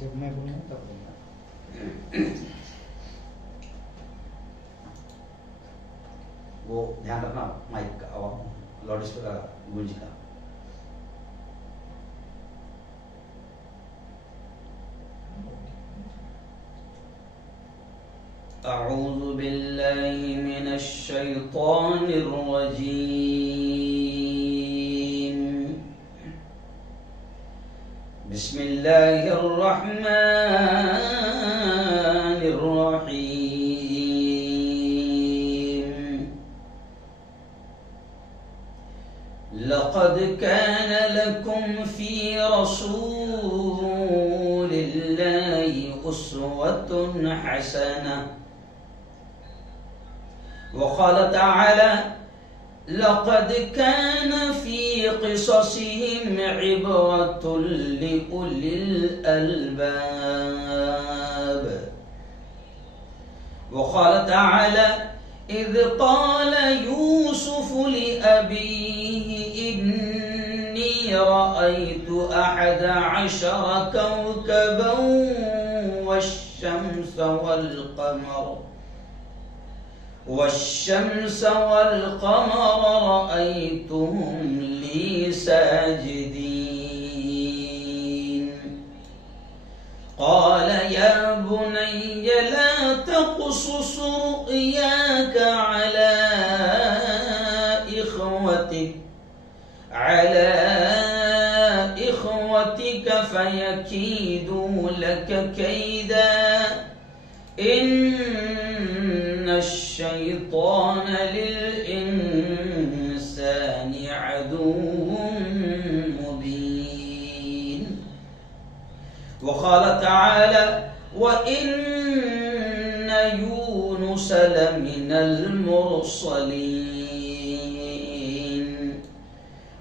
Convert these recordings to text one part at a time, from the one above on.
جب میں بولوں تب بولنا. وہ دھیان رکھنا مائک کا لاؤڈ اسپیکر گونج کا. اعوذ باللہ من الشیطان الرجیم. بسم اللہ الرحمن الرحیم. لقد كان لكم في رسول الله أسوة حسنة. وقال تعالى: لقد كان في قصصهم عبرة لأولي الألباب. وقال تعالى: إذ قال يوسف لأبيه إني رأيت 11 كوكبا والشمس والقمر رأيتهم لي ساجدين. قال يا بني لا تقصص رؤياك على إخوتك فيكيدوا لك كيدا إن الشيطان للإنسان عدو مبين. وقال تعالى: وإن يونس لمن المرسلين.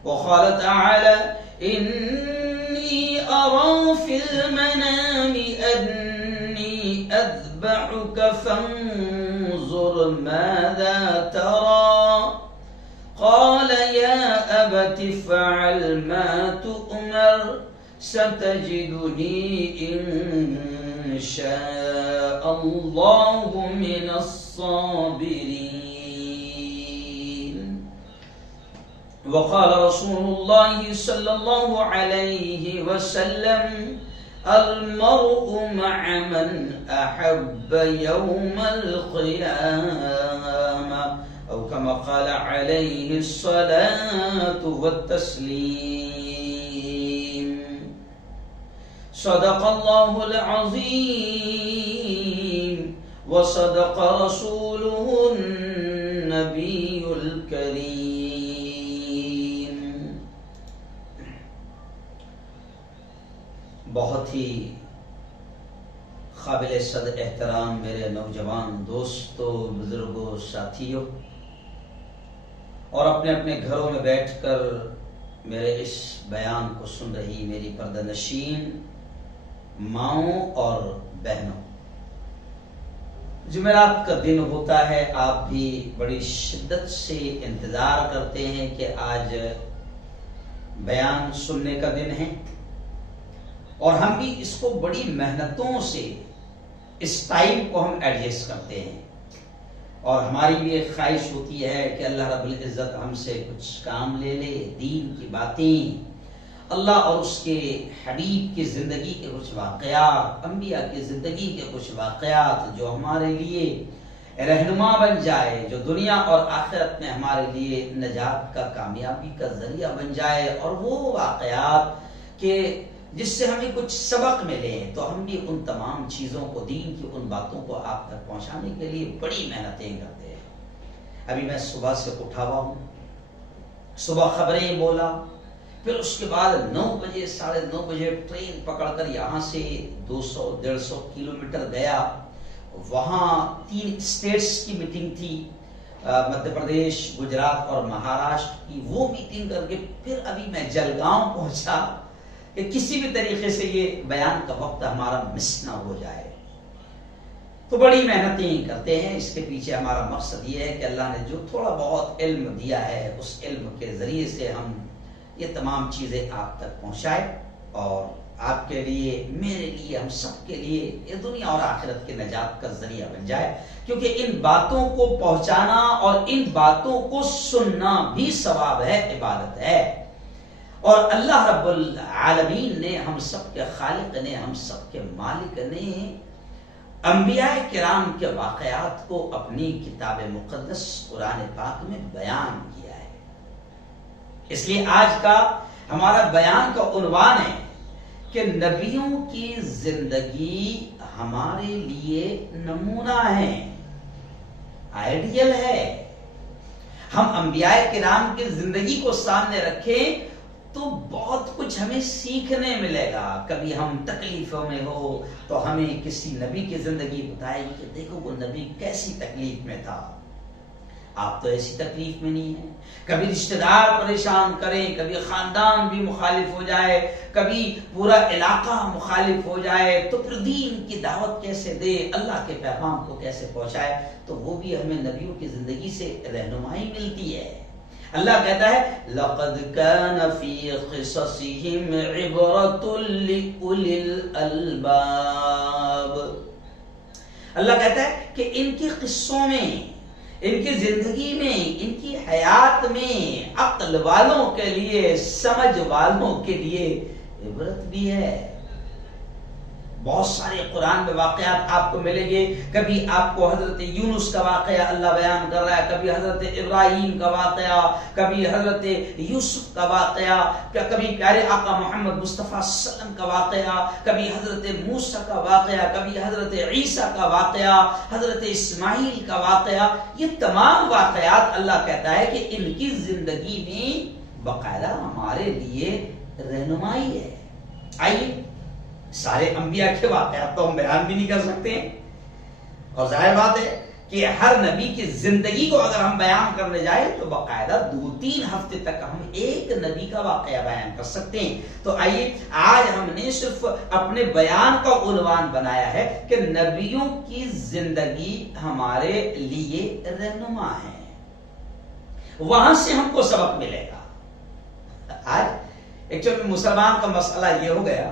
وقال تعالى: إني أرى في المنام أني أذبحك فانظر ماذا ترى. قال يا أبت افعل ما تؤمر ستجدني إن شاء الله من الصابرين. وقال رسول الله صلى الله عليه وسلم: المرء مع من أحب يوم القيامة، أو كما قال عليه الصلاة والتسليم. صدق الله العظيم وصدق رسوله النبي الكريم. بہت ہی قابل صد احترام میرے نوجوان دوستوں، بزرگوں، ساتھیوں، اور اپنے اپنے گھروں میں بیٹھ کر میرے اس بیان کو سن رہی میری پردہ نشین ماؤں اور بہنوں، جمعرات کا دن ہوتا ہے، آپ بھی بڑی شدت سے انتظار کرتے ہیں کہ آج بیان سننے کا دن ہے، اور ہم بھی اس کو بڑی محنتوں سے اس ٹائم کو ہم ایڈجسٹ کرتے ہیں، اور ہماری بھی ایک خواہش ہوتی ہے کہ اللہ رب العزت ہم سے کچھ کام لے لے، دین کی باتیں، اللہ اور اس کے حبیب کی زندگی کے کچھ واقعات، انبیاء کی زندگی کے کچھ واقعات جو ہمارے لیے رہنما بن جائے، جو دنیا اور آخرت میں ہمارے لیے نجات کا، کامیابی کا ذریعہ بن جائے، اور وہ واقعات کہ جس سے ہمیں کچھ سبق ملے، تو ہم بھی ان تمام چیزوں کو، دین کی ان باتوں کو آپ تک پہنچانے کے لیے بڑی محنتیں کرتے ہیں۔ ابھی میں صبح سے اٹھا ہوا ہوں، صبح خبریں بولا، پھر اس کے بعد 9 بجے 9:30 بجے ٹرین پکڑ کر یہاں سے 200-150 کلومیٹر گیا، وہاں 3 اسٹیٹس کی میٹنگ تھی، مدھیہ پردیش، گجرات اور مہاراشٹر کی، وہ میٹنگ کر کے پھر ابھی میں جلگاؤں پہنچا کہ کسی بھی طریقے سے یہ بیان کا وقت ہمارا مس نہ ہو جائے۔ تو بڑی محنتیں کرتے ہیں، اس کے پیچھے ہمارا مقصد یہ ہے کہ اللہ نے جو تھوڑا بہت علم دیا ہے، اس علم کے ذریعے سے ہم یہ تمام چیزیں آپ تک پہنچائے اور آپ کے لیے، میرے لیے، ہم سب کے لیے یہ دنیا اور آخرت کے نجات کا ذریعہ بن جائے، کیونکہ ان باتوں کو پہنچانا اور ان باتوں کو سننا بھی ثواب ہے، عبادت ہے۔ اور اللہ رب العالمین نے، ہم سب کے خالق نے، ہم سب کے مالک نے انبیاء کرام کے واقعات کو اپنی کتاب مقدس قرآن پاک میں بیان کیا ہے۔ اس لیے آج کا ہمارا بیان کا عنوان ہے کہ نبیوں کی زندگی ہمارے لیے نمونہ ہے، آئیڈیل ہے۔ ہم انبیاء کرام کی زندگی کو سامنے رکھیں تو بہت کچھ ہمیں سیکھنے ملے گا۔ کبھی ہم تکلیفوں میں ہو تو ہمیں کسی نبی کی زندگی بتائے گی کہ دیکھو وہ نبی کیسی تکلیف میں تھا، آپ تو ایسی تکلیف میں نہیں ہیں۔ کبھی رشتہ دار پریشان کریں، کبھی خاندان بھی مخالف ہو جائے، کبھی پورا علاقہ مخالف ہو جائے، تو پھر دین کی دعوت کیسے دے، اللہ کے پیغام کو کیسے پہنچائے، تو وہ بھی ہمیں نبیوں کی زندگی سے رہنمائی ملتی ہے۔ اللہ کہتا ہے لَقَدْ كَانَ فِي قِصَصِهِمْ عِبْرَةٌ لِأُولِي الْأَلْبَابِ۔ اللہ کہتا ہے کہ ان کے قصوں میں، ان کی زندگی میں، ان کی حیات میں عقل والوں کے لیے، سمجھ والوں کے لیے عبرت بھی ہے۔ بہت سارے قرآن میں واقعات آپ کو ملیں گے۔ کبھی آپ کو حضرت یونس کا واقعہ اللہ بیان کر رہا ہے، کبھی حضرت ابراہیم کا واقعہ، کبھی حضرت یوسف کا واقعہ، کبھی پیارے آقا محمد مصطفیٰ صلی اللہ علیہ وسلم کا واقعہ، کبھی حضرت موسیٰ کا واقعہ، کبھی حضرت عیسیٰ کا واقعہ، حضرت اسماعیل کا واقعہ۔ یہ تمام واقعات اللہ کہتا ہے کہ ان کی زندگی میں باقاعدہ ہمارے لیے رہنمائی ہے۔ آئیے، سارے انبیاء کے واقعات تو ہم بیان بھی نہیں کر سکتے ہیں، اور ظاہر بات ہے کہ ہر نبی کی زندگی کو اگر ہم بیان کرنے جائیں تو باقاعدہ 2-3 ہفتے تک ہم ایک نبی کا واقعہ بیان کر سکتے ہیں۔ تو آئیے، آج ہم نے صرف اپنے بیان کا عنوان بنایا ہے کہ نبیوں کی زندگی ہمارے لیے رہنما ہے، وہاں سے ہم کو سبق ملے گا۔ آج ایکچولی مسلمان کا مسئلہ یہ ہو گیا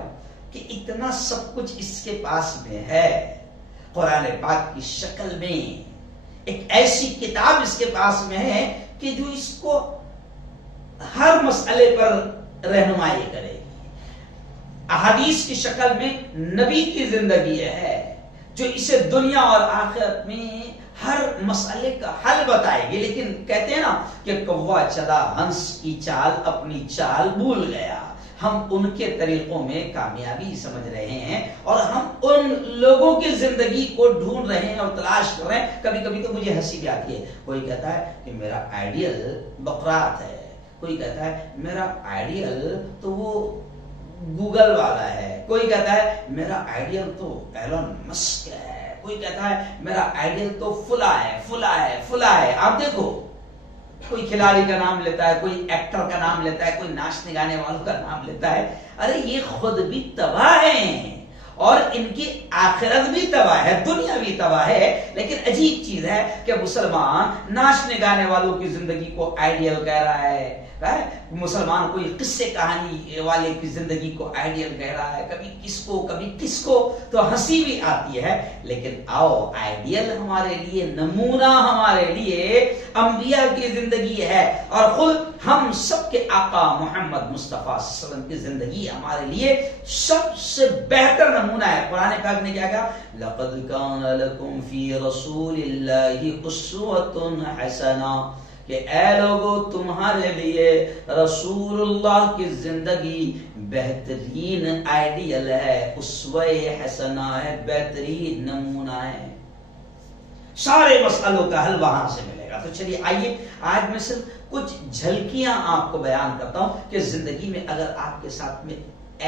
کہ اتنا سب کچھ اس کے پاس میں ہے، قرآن پاک کی شکل میں ایک ایسی کتاب اس کے پاس میں ہے کہ جو اس کو ہر مسئلے پر رہنمائی کرے گی۔ احادیث کی شکل میں نبی کی زندگی ہے جو اسے دنیا اور آخرت میں ہر مسئلے کا حل بتائے گی۔ لیکن کہتے ہیں نا کہ کوا چلا ہنس کی چال، اپنی چال بھول گیا۔ ہم ان کے طریقوں میں کامیابی سمجھ رہے ہیں اور ہم ان لوگوں کی زندگی کو ڈھونڈ رہے ہیں اور تلاش کر رہے ہیں۔ کبھی کبھی تو مجھے ہنسی بھی آتی ہے، کوئی کہتا ہے کہ میرا آئیڈیل بقرات ہے، کوئی کہتا ہے میرا آئیڈیل تو وہ گوگل والا ہے، کوئی کہتا ہے میرا آئیڈیل تو ایلن مسک ہے، کوئی کہتا ہے میرا آئیڈیل تو فلا ہے، فلا ہے، فلا ہے۔ آپ دیکھو، کوئی کھلاڑی کا نام لیتا ہے، کوئی ایکٹر کا نام لیتا ہے، کوئی ناچنے گانے والوں کا نام لیتا ہے۔ ارے یہ خود بھی تباہ ہیں اور ان کی آخرت بھی تباہ ہے، دنیا بھی تباہ ہے۔ لیکن عجیب چیز ہے کہ مسلمان ناچنے گانے والوں کی زندگی کو آئیڈیل کہہ رہا ہے، مسلمان کوئی قصے کہانی والے کی زندگی کو آئیڈیل کہہ رہا ہے، کبھی کس کو کبھی کس کو، تو ہنسی بھی آتی ہے۔ لیکن آؤ، آئیڈیل ہمارے لیے، نمونہ ہمارے لیے انبیاء کی زندگی ہے، اور خود ہم سب کے آقا محمد مصطفیٰ صلی اللہ علیہ وسلم کی زندگی ہمارے لیے سب سے بہتر نمونہ ہے۔ قرآن پاک نے کیا کہا؟ لَقَدْ كَانَ لَكُمْ فِي رَسُولِ اللَّهِ أُسْوَةٌ حَسَنَةٌ، کہ اے لوگو تمہارے لیے رسول اللہ کی زندگی بہترین آئیڈیل ہے، اسوہ حسنہ ہے، بہترین نمونہ ہے۔ سارے مسئلوں کا حل وہاں سے ملے گا۔ تو چلیے آئیے، آج میں صرف کچھ جھلکیاں آپ کو بیان کرتا ہوں کہ زندگی میں اگر آپ کے ساتھ میں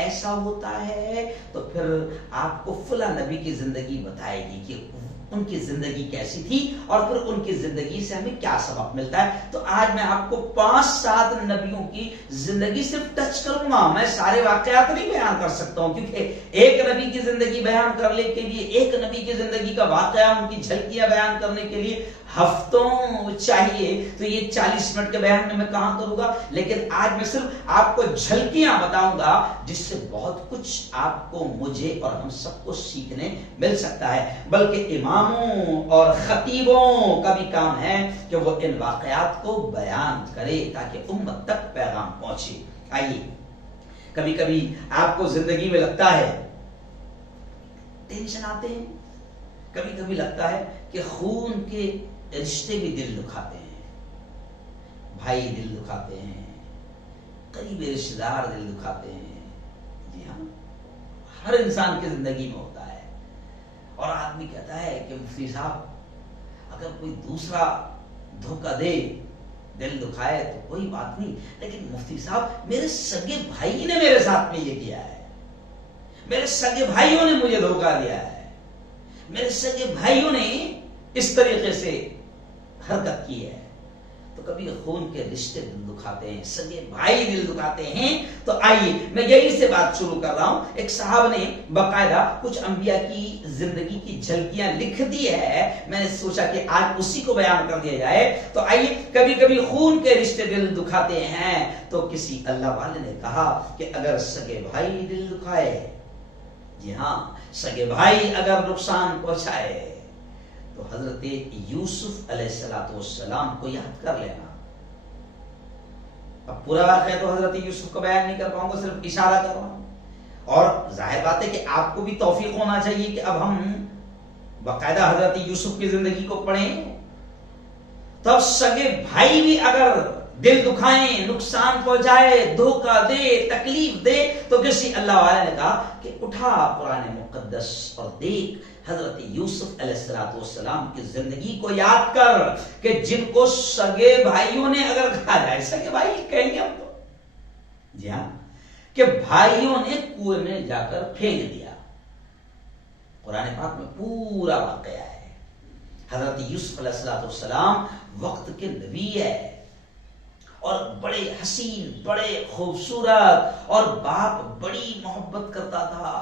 ایسا ہوتا ہے تو پھر آپ کو فلاں نبی کی زندگی بتائے گی کہ ان کی زندگی کیسی تھی اور پھر ان کی زندگی سے ہمیں کیا سبق ملتا ہے۔ تو آج میں آپ کو 5-7 نبیوں کی زندگی صرف ٹچ کروں گا، میں سارے واقعات نہیں بیان کر سکتا ہوں، کیونکہ ایک نبی کی زندگی بیان کرنے کے لیے، ایک نبی کی زندگی کا واقعہ، ان کی جھلکیاں بیان کرنے کے لیے ہفتوں چاہیے تو یہ 40 منٹ کے بیان میں کہاں کروں گا، لیکن آج میں صرف آپ کو جھلکیاں بتاؤں گا جس سے بہت کچھ آپ کو، مجھے اور ہم سب کو سیکھنے مل سکتا ہے۔ بلکہ اماموں اور خطیبوں کا بھی کام ہے کہ وہ ان واقعات کو بیان کرے تاکہ امت تک پیغام پہنچے۔ آئیے، کبھی کبھی آپ کو زندگی میں لگتا ہے ٹینشن آتے ہیں، کبھی کبھی لگتا ہے کہ خون کے رشتے بھی دل دکھاتے ہیں، بھائی دل دکھاتے ہیں، قریبی رشتے دار دل دکھاتے ہیں۔ جی ہاں، ہر انسان کی زندگی میں ہوتا ہے۔ اور آدمی کہتا ہے کہ مفتی صاحب اگر کوئی دوسرا دھوکہ دے، دل دکھائے تو کوئی بات نہیں، لیکن مفتی صاحب میرے سگے بھائی نے میرے ساتھ میں یہ کیا ہے، میرے سگے بھائیوں نے مجھے دھوکہ دیا ہے، میرے سگے بھائیوں نے اس طریقے سے حرکت کی ہے۔ تو کبھی خون کے رشتے دل دکھاتے ہیں، سگے بھائی دل دکھاتے ہیں۔ تو آئیے میں یہی سے بات شروع کر رہا ہوں۔ ایک صاحب نے باقاعدہ کچھ انبیاء کی زندگی کی جھلکیاں لکھ دی ہے، میں نے سوچا کہ آج اسی کو بیان کر دیا جائے۔ تو آئیے، کبھی کبھی خون کے رشتے دل دکھاتے ہیں، تو کسی اللہ والے نے کہا کہ اگر سگے بھائی دل دکھائے، جی ہاں سگے بھائی اگر نقصان پہنچائے، تو حضرت یوسف علیہ السلام کو یاد کر لینا۔ اب پورا واقعہ تو حضرت یوسف کو بیان نہیں کر پاؤں گا، صرف اشارہ کر رہا ہوں۔ اور ظاہر بات ہے کہ آپ کو بھی توفیق ہونا چاہیے کہ اب ہم باقاعدہ حضرت یوسف کی زندگی کو پڑھیں۔ تو اب سگے بھائی بھی اگر دل دکھائیں، نقصان پہنچائے، دھوکہ دے، تکلیف دے، تو کسی اللہ والے نے کہا کہ اٹھا قرآن مقدس اور دیکھ حضرت یوسف علیہ السلام کی زندگی کو یاد کر کہ جن کو سگے بھائیوں نے اگر کہا جائے، سگے بھائی کہیں گے ہم تو، جی ہاں، کہ بھائیوں نے کنویں میں جا کر پھینک دیا۔ قرآن پاک میں پورا واقعہ ہے۔ حضرت یوسف علیہ السلام وقت کے نبی ہے، اور بڑے حسین، بڑے خوبصورت، اور باپ بڑی محبت کرتا تھا۔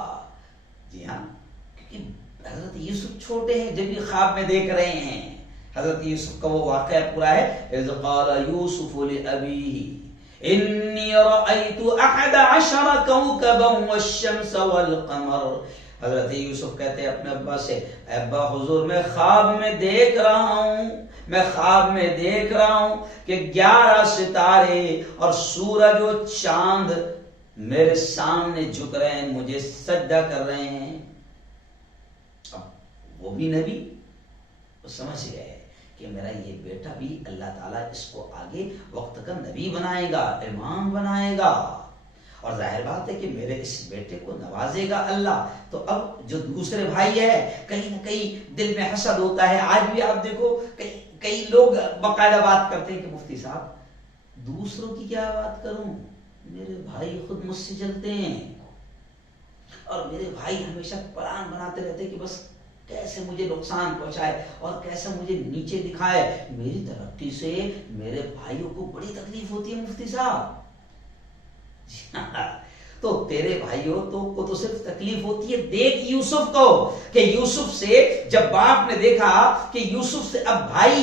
جی ہاں، کیونکہ حضرت یوسف چھوٹے ہیں، جب بھی خواب میں دیکھ رہے ہیں۔ حضرت یوسف کا وہ واقعہ پورا ہے، اذ قال یوسف لأبیہ انی رأیت 11 کوکبا والشمس والقمر۔ حضرت یوسف کہتے ہیں اپنے ابا سے، ابا حضور میں خواب میں دیکھ رہا ہوں، میں خواب میں دیکھ رہا ہوں کہ 11 ستارے اور سورج و چاند میرے سامنے جھک رہے ہیں، مجھے سجدہ کر رہے ہیں۔ اب وہ بھی نبی، وہ سمجھ گئے کہ میرا یہ بیٹا بھی اللہ تعالیٰ اس کو آگے وقت کا نبی بنائے گا، امام بنائے گا، اور ظاہر بات ہے کہ میرے اس بیٹے کو نوازے گا اللہ۔ تو اب جو دوسرے بھائی ہے، کہیں نہ کہیں دل میں حسد ہوتا ہے۔ آج بھی آپ دیکھو کئی لوگ باقاعدہ بات کرتے ہیں کہ مفتی صاحب دوسروں کی کیا بات کروں، میرے بھائی خود مجھ سے جلتے ہیں، اور میرے بھائی ہمیشہ پلان بناتے رہتے کہ بس کیسے مجھے نقصان پہنچائے اور کیسے مجھے نیچے دکھائے۔ میری ترقی سے میرے بھائیوں کو بڑی تکلیف ہوتی ہے مفتی صاحب۔ تو تیرے بھائیوں کو تو صرف تکلیف ہوتی ہے۔ دیکھ یوسف کو، کہ یوسف سے جب باپ نے دیکھا کہ یوسف سے اب بھائی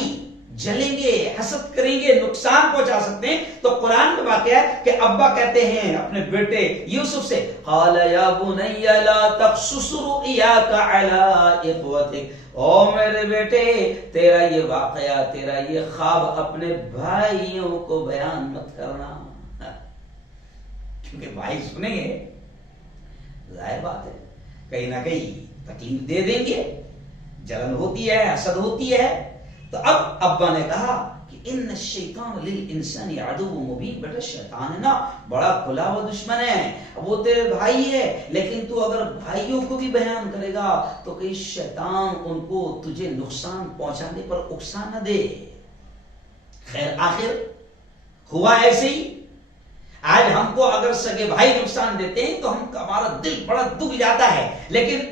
جلیں گے، حسد کریں گے، نقصان پہنچا سکتے ہیں، تو قرآن میں واقعہ ہے کہ ابا کہتے ہیں اپنے بیٹے یوسف سے، قال یا بنی لا تقصص رؤیاک علی اخوتک، او میرے بیٹے تیرا یہ واقعہ، تیرا یہ خواب اپنے بھائیوں کو بیان مت کرنا، کیونکہ بھائی سنیں گے، ظاہر بات ہے کہیں نہ کہیں تکلیف دے دیں گے، جلن ہوتی ہے، حسد ہوتی ہے۔ تو اب ابا نے کہا کہ ان الشیطان للانسان عدو مبین، بیٹا شیطان ہے نا بڑا کھلا ہوا دشمن ہے، وہ تیرے بھائی ہے، لیکن تو اگر بھائیوں کو بھی بیان کرے گا تو کہیں شیطان ان کو تجھے نقصان پہنچانے پر اکسا نہ دے۔ خیر آخر ہوا ایسے ہی۔ آج ہم کو اگر سگے بھائی نقصان دیتے ہیں تو ہمارا دل بڑا دکھ جاتا ہے، لیکن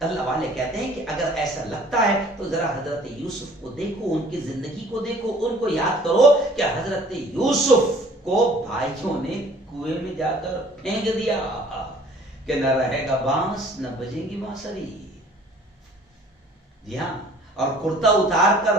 اللہ والے کہتے ہیں کہ اگر ایسا لگتا ہے تو ذرا حضرت یوسف کو دیکھو، ان کی زندگی کو دیکھو، ان کو یاد کرو کہ حضرت یوسف کو بھائیوں نے کنویں میں جا کر پھینک دیا کہ نہ رہے گا بانس نہ بجے گی بانسری۔ جی ہاں، اور کرتا اتار کر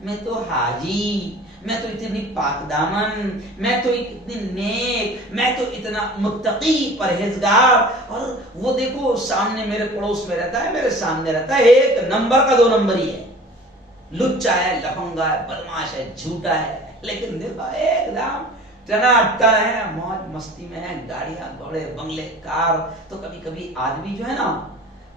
میں تو حاجی، میں تو اتنی پاک دامن، میں تو اتنی نیک، میں تو اتنا متقی پرہیزگار، اور وہ دیکھو سامنے میرے پڑوس میں رہتا ہے، میرے سامنے رہتا ہے، ایک نمبر کا 2 نمبر ہی ہے، لچا ہے، لفنگا ہے، بدماش ہے، جھوٹا ہے، لیکن دیکھو ایک دم ٹناٹن ہے، موج مستی میں ہے، گاڑیاں گھوڑے بنگلے کار۔ تو کبھی کبھی آدمی جو ہے نا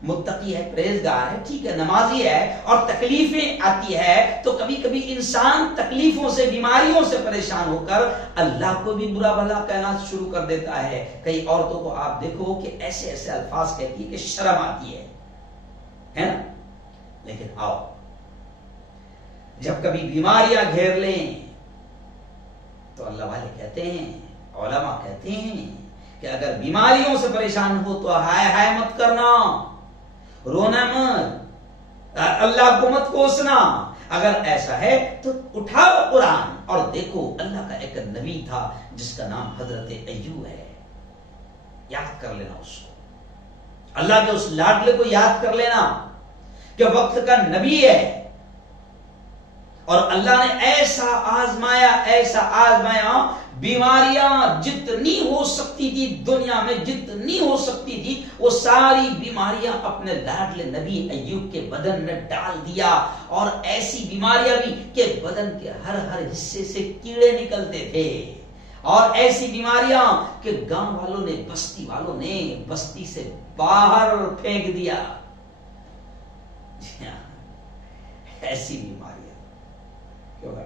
متقی ہے، پرہیزگار ہے، ٹھیک ہے، نمازی ہے، اور تکلیفیں آتی ہے تو کبھی کبھی انسان تکلیفوں سے، بیماریوں سے پریشان ہو کر اللہ کو بھی برا بھلا کہنا شروع کر دیتا ہے۔ کئی عورتوں کو آپ دیکھو کہ ایسے ایسے الفاظ کہتی ہے کہ شرم آتی ہے نا؟ لیکن آؤ، جب کبھی بیماریاں گھیر لیں تو اللہ والے کہتے ہیں، علماء کہتے ہیں کہ اگر بیماریوں سے پریشان ہو تو ہائے ہائے مت کرنا، رونا مت، اللہ کو مت کوسنا۔ اگر ایسا ہے تو اٹھاؤ قرآن اور دیکھو، اللہ کا ایک نبی تھا جس کا نام حضرت ایوب ہے، یاد کر لینا اس کو، اللہ کے اس لاڈلے کو یاد کر لینا کہ وقت کا نبی ہے، اور اللہ نے ایسا آزمایا، بیماریاں جتنی ہو سکتی تھی دنیا میں، جتنی ہو سکتی تھی، وہ ساری بیماریاں اپنے لاڈلے نبی ایوب کے بدن میں ڈال دیا، اور ایسی بیماریاں بھی کہ بدن کے ہر حصے سے کیڑے نکلتے تھے، اور ایسی بیماریاں کہ گاؤں والوں نے، بستی والوں نے بستی سے باہر پھینک دیا۔ ایسی بیماریاں کیوں ہے؟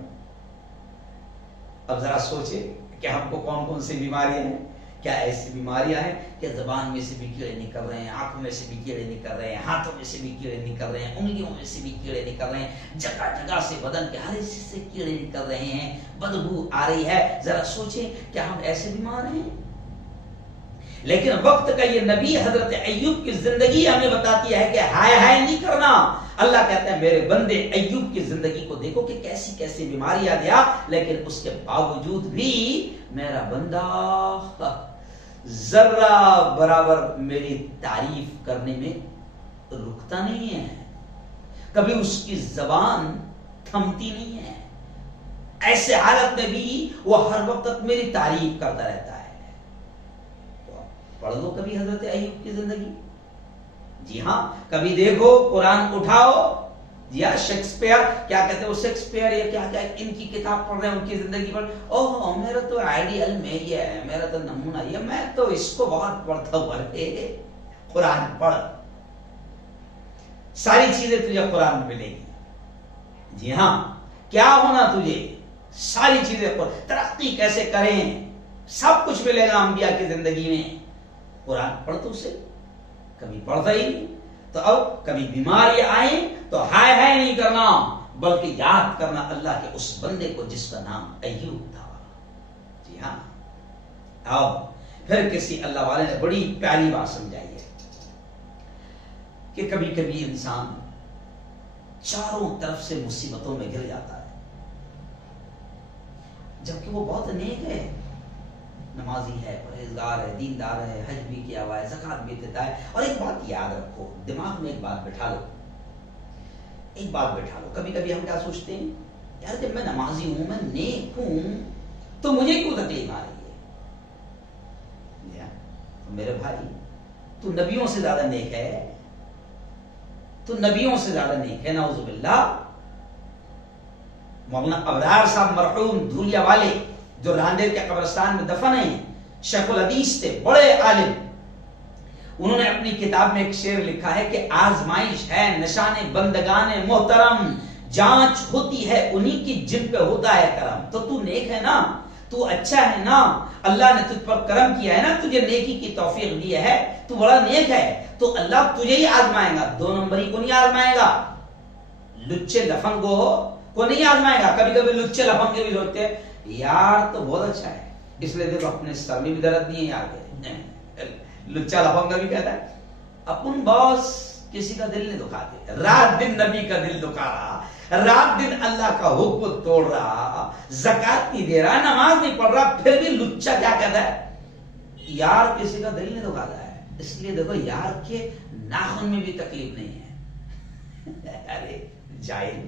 اب ذرا سوچے کہ ہم کو کون کون سی بیماریاں ہیں؟ کیا ایسی بیماریاں ہیں کہ زبان میں سے بھی کیڑے نکل رہے ہیں، آنکھوں میں سے بھی کیڑے نکل رہے ہیں، ہاتھوں میں سے بھی کیڑے نکل رہے ہیں، انگلیوں میں سے بھی کیڑے نکل رہے ہیں، جگہ جگہ سے بدن کے ہر حصے سے کیڑے نکل رہے ہیں، بدبو آ رہی ہے۔ ذرا سوچیں کیا ہم ایسے بیمار ہیں؟ لیکن وقت کا یہ نبی حضرت ایوب کی زندگی ہمیں بتاتی ہے کہ ہائے ہائے نہیں کرنا۔ اللہ کہتا ہے میرے بندے ایوب کی زندگی کو دیکھو کہ کیسی کیسی بیماریاں دیا، لیکن اس کے باوجود بھی میرا بندہ ذرہ برابر میری تعریف کرنے میں رکتا نہیں ہے، کبھی اس کی زبان تھمتی نہیں ہے، ایسے حالت میں بھی وہ ہر وقت میری تعریف کرتا رہتا ہے۔ پڑھ لو کبھی حضرت ایوب کی زندگی، جی ہاں، کبھی دیکھو قرآن اٹھاؤ، جی ہاں، شیکسپیئر کیا کہتے ہیں، وہ شیکسپیئر یا کیا ان کی کتاب پڑھ رہے ہیں، ان کی زندگی پڑھ، اوہ میرا تو آئیڈیل میں یہ ہے، میرا تو نمونہ یہ، میں تو اس کو بہت پڑھتا ہوں۔ قرآن پڑھ، ساری چیزیں تجھے قرآن میں ملے گی، جی ہاں، کیا ہونا تجھے، ساری چیزیں، ترقی کیسے کریں، سب کچھ ملے گا انبیاء کی زندگی میں۔ قرآن پڑھ تو اسے کبھی پڑھتا ہی نہیں، تو اب کبھی بیماری آئے تو ہائے ہائے نہیں کرنا، بلکہ یاد کرنا اللہ کے اس بندے کو جس کا نام ایوب تھا۔ جی ہاں، اب پھر کسی اللہ والے نے بڑی پیاری بات سمجھائی ہے کہ کبھی کبھی انسان چاروں طرف سے مصیبتوں میں گر جاتا ہے، جبکہ وہ بہت نیک ہے، نمازی ہے، پرہیزگار ہے، دیندار ہے، حج بھی کیا ہوا ہے، زکات بھی دیتا ہے۔ اور ایک بات یاد رکھو، دماغ میں ایک بات بٹھا لو، ایک بات بٹھا لو، کبھی کبھی ہم کیا سوچتے ہیں، یار جب میں نمازی ہوں، میں نیک ہوں، تو مجھے کیوں تکلیف آ رہی ہے؟ تو میرے بھائی، تو نبیوں سے زیادہ نیک ہے، تو نبیوں سے زیادہ نیک ہے، نعوذ باللہ۔ مولانا ابرار صاحب مرحوم دھولیا والے جو راندیر کے قبرستان میں دفن ہیں، شیخ الحدیث تھے، بڑے عالم، انہوں نے اپنی کتاب میں ایک شعر لکھا ہے کہ آزمائش ہے نشان بندگان محترم، جانچ ہوتی ہے انہی کی جن پہ ہوتا ہے کرم۔ تو نیک ہے نا، تو اچھا ہے نا، اللہ نے تجھ پر کرم کیا ہے نا، تجھے نیکی کی توفیق دی ہے، تو بڑا نیک ہے، تو اللہ تجھے ہی آزمائے گا، 2 نمبری کو نہیں آزمائے گا، لچے لفنگو کو نہیں آزمائے گا۔ کبھی کبھی لچے لفنگے بھی ہوتے ہیں، یار تو بہت اچھا ہے، اس لیے دیکھو اپنے سر میں بھی درد نہیں ہے، یار لچا لفنگا بھی کہتا ہے اپن باس کسی کا دل نہیں دکھاتے، رات دن نبی کا دل دکھا رہا، رات دن اللہ کا حکم توڑ رہا، زکات نہیں دے رہا، نماز نہیں پڑھ رہا، پھر بھی لچا کیا کہتا ہے، یار کسی کا دل نہیں دکھاتا ہے۔ اس لیے دیکھو یار کے ناخن میں بھی تکلیف نہیں ہے۔ ارے جاہل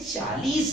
40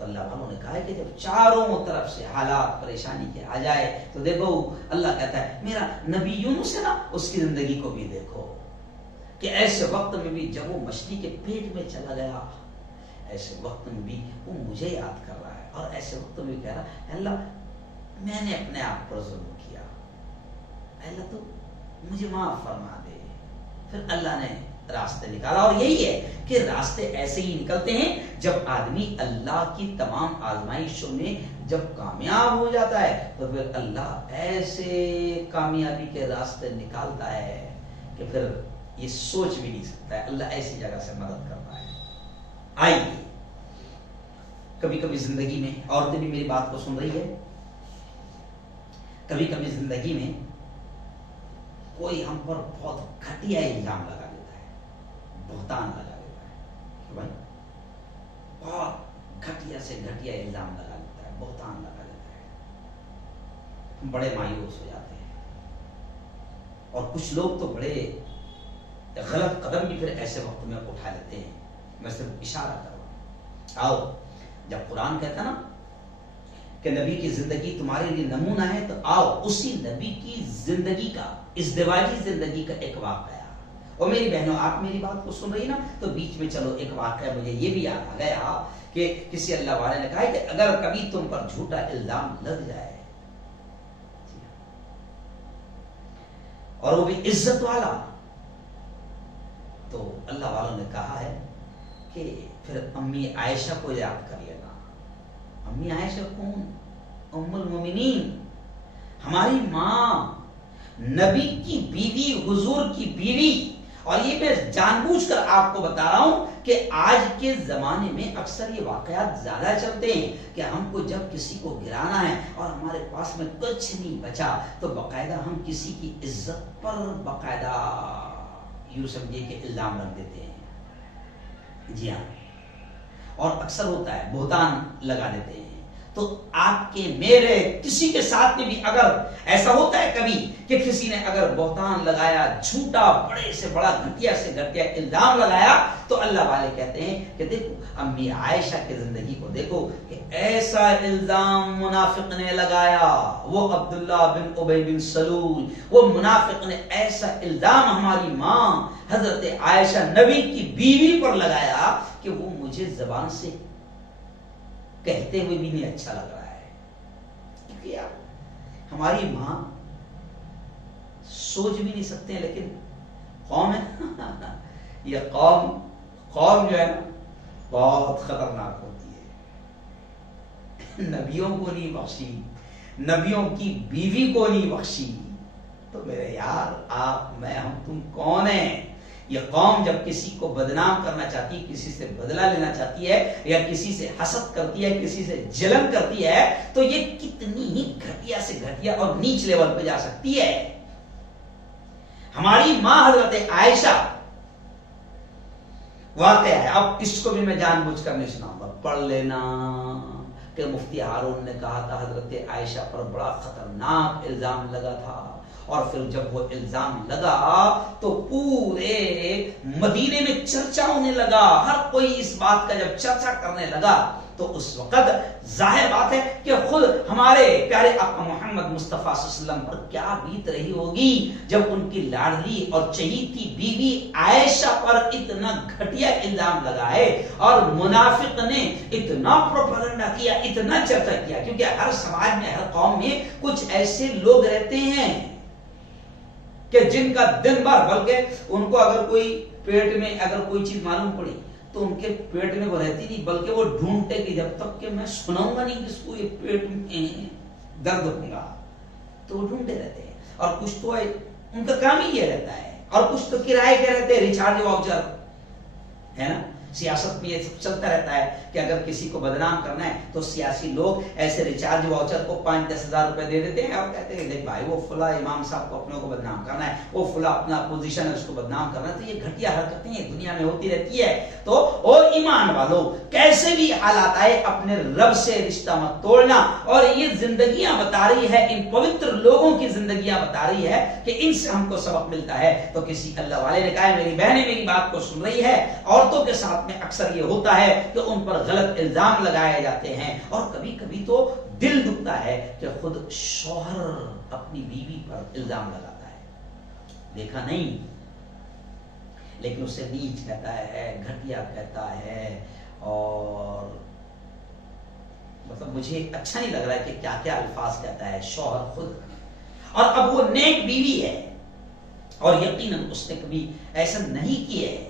تو اللہ والوں نے کہا ہے کہ جب چاروں طرف سے حالات پریشانی کے آ جائے تو دیکھو اللہ کہتا ہے میرا نبی یونس ہے نا اس کی زندگی کو بھی دیکھو کہ ایسے وقت میں بھی جب وہ مچھلی کے پیٹ میں چلا گیا ایسے وقت میں بھی وہ مجھے یاد کر رہا ہے اور ایسے وقت میں بھی کہہ رہا ہے اللہ میں نے اپنے آپ پر ظلم کیا اللہ تو مجھے معاف فرما دے. پھر اللہ نے راستے نکالا اور یہی ہے کہ راستے ایسے ہی نکلتے ہیں جب آدمی اللہ کی تمام آزمائشوں میں جب کامیاب ہو جاتا ہے تو پھر اللہ ایسے کامیابی کے راستے نکالتا ہے کہ پھر یہ سوچ بھی نہیں سکتا ہے اللہ ایسی جگہ سے مدد کرتا ہے. آئیے کبھی کبھی زندگی میں عورتیں بھی میری بات کو سن رہی ہے کبھی کبھی زندگی میں کوئی ہم پر بہت گھٹیا الزام لگا دیتا ہے بہتان لگا دیتا ہے کہ بھائی بہت گھٹیا سے گھٹیا الزام لگا دیتا ہے بہتان لگا دیتا ہے ہم بڑے مایوس ہو جاتے ہیں اور کچھ لوگ تو بڑے غلط قدم بھی پھر ایسے وقت میں اٹھا لیتے ہیں. میں صرف اشارہ کر رہا ہوں. آؤ جب قرآن کہتا نا کہ نبی کی زندگی تمہارے لیے نمونہ ہے تو آؤ اسی نبی کی زندگی کا ازدواجی زندگی کا ایک واقعہ. اور میری بہنوں آپ میری بات کو سن رہی نا تو بیچ میں چلو ایک واقعہ مجھے یہ بھی یاد آ گیا کہ کسی اللہ والے نے کہا کہ اگر کبھی تم پر جھوٹا الزام لگ جائے اور وہ بھی عزت والا تو اللہ والوں نے کہا ہے کہ پھر امی عائشہ کو یاد کریے گا. امی عائشہ کون؟ ام المومنین ہماری ماں نبی کی بیوی حضور کی بیوی. اور یہ میں جان بوجھ کر آپ کو بتا رہا ہوں کہ آج کے زمانے میں اکثر یہ واقعات زیادہ چلتے ہیں کہ ہم کو جب کسی کو گرانا ہے اور ہمارے پاس میں کچھ نہیں بچا تو باقاعدہ ہم کسی کی عزت پر باقاعدہ یوں سمجھے کہ الزام رکھ دیتے ہیں. جی ہاں اور اکثر ہوتا ہے بہتان لگا دیتے ہیں. تو آپ کے میرے کسی کے ساتھ میں بھی اگر ایسا ہوتا ہے کبھی کہ کسی نے اگر بہتان لگایا جھوٹا بڑے سے بڑا گھٹیا سے گھٹیا الزام لگایا تو اللہ والے کہتے ہیں کہ دیکھو امی عائشہ کی زندگی کو دیکھو کہ ایسا الزام منافق نے لگایا وہ عبداللہ بن ابی بن سلول وہ منافق نے ایسا الزام ہماری ماں حضرت عائشہ نبی کی بیوی پر لگایا کہ وہ مجھے زبان سے کہتے ہوئے بھی نہیں اچھا لگ رہا ہے. کیونکہ یار ہماری ماں سوچ بھی نہیں سکتے ہیں لیکن قوم ہے یہ قوم جو ہے نا بہت خطرناک ہوتی ہے. نبیوں کو نہیں بخشی نبیوں کی بیوی کو نہیں بخشی تو میرے یار آپ میں ہم تم کون ہیں. یہ قوم جب کسی کو بدنام کرنا چاہتی ہے کسی سے بدلہ لینا چاہتی ہے یا کسی سے حسد کرتی ہے کسی سے جلن کرتی ہے تو یہ کتنی ہی گھٹیا سے گھٹیا اور نیچ لیول پہ جا سکتی ہے. ہماری ماں حضرت عائشہ واقعہ ہے. اب اس کو بھی میں جان بوجھ کر نہیں سناؤں گا پڑھ لینا کہ مفتی ہارون نے کہا تھا حضرت عائشہ پر بڑا خطرناک الزام لگا تھا اور پھر جب وہ الزام لگا تو پورے مدینے میں چرچا ہونے لگا. ہر کوئی اس بات کا جب چرچا کرنے لگا تو اس وقت ظاہر بات ہے کہ خود ہمارے پیارے آقا محمد مصطفیٰ صلی اللہ علیہ وسلم پر کیا بیت رہی ہوگی جب ان کی لاڈلی اور چہیتی بیوی عائشہ پر اتنا گھٹیا الزام لگائے اور منافق نے اتنا پروپیگنڈا کیا اتنا چرچا کیا. کیونکہ ہر سماج میں ہر قوم میں کچھ ایسے لوگ رہتے ہیں کہ جن کا دن بھر بلکہ ان کو اگر کوئی پیٹ میں اگر کوئی چیز معلوم پڑی تو ان کے پیٹ میں وہ رہتی نہیں بلکہ وہ ڈھونڈتے کہ جب تک کہ میں سناؤں گا نہیں کس کو یہ پیٹ میں درد ہوگا تو وہ ڈھونڈتے رہتے ہیں. اور کچھ تو ان کا کام ہی یہ رہتا ہے اور کچھ تو کرائے کے رہتے ہیں ریچارج واؤچر ہے نا. سیاست میں یہ سب چلتا رہتا ہے کہ اگر کسی کو بدنام کرنا ہے تو سیاسی لوگ ایسے ریچارج واؤچر کو 5-10 ہزار روپے دے دیتے ہیں اور کہتے ہیں دیکھ بھائی وہ فلاں امام صاحب کو اپنے کو بدنام کرنا ہے وہ فلاں اپنا اپوزیشن ہے اس کو بدنام کرنا ہے. تو یہ گھٹیا حرکتیں یہ دنیا میں ہوتی رہتی ہے. تو او ایمان والوں کیسے بھی حالات آئے اپنے رب سے رشتہ مت توڑنا. اور یہ زندگیاں بتا رہی ہے ان پوتر لوگوں کی زندگیاں بتا رہی ہے کہ ان سے ہم کو سبق ملتا ہے. تو کسی اللہ والے نے کہا ہے میری بہنیں میری بات کو سن رہی ہے عورتوں کے ساتھ ساتھ میں اکثر یہ ہوتا ہے کہ ان پر غلط الزام لگائے جاتے ہیں، اور کبھی کبھی تو دل دکھتا ہے کہ خود شوہر اپنی بیوی پر الزام لگاتا ہے، دیکھا نہیں لیکن اسے نیچ کہتا ہے، گھٹیا کہتا ہے، اور مطلب مجھے اچھا نہیں لگ رہا ہے کہ کیا کیا الفاظ کہتا ہے شوہر خود، اور اب وہ نیک بیوی ہے اور یقیناً اس نے کبھی ایسا نہیں کیا ہے،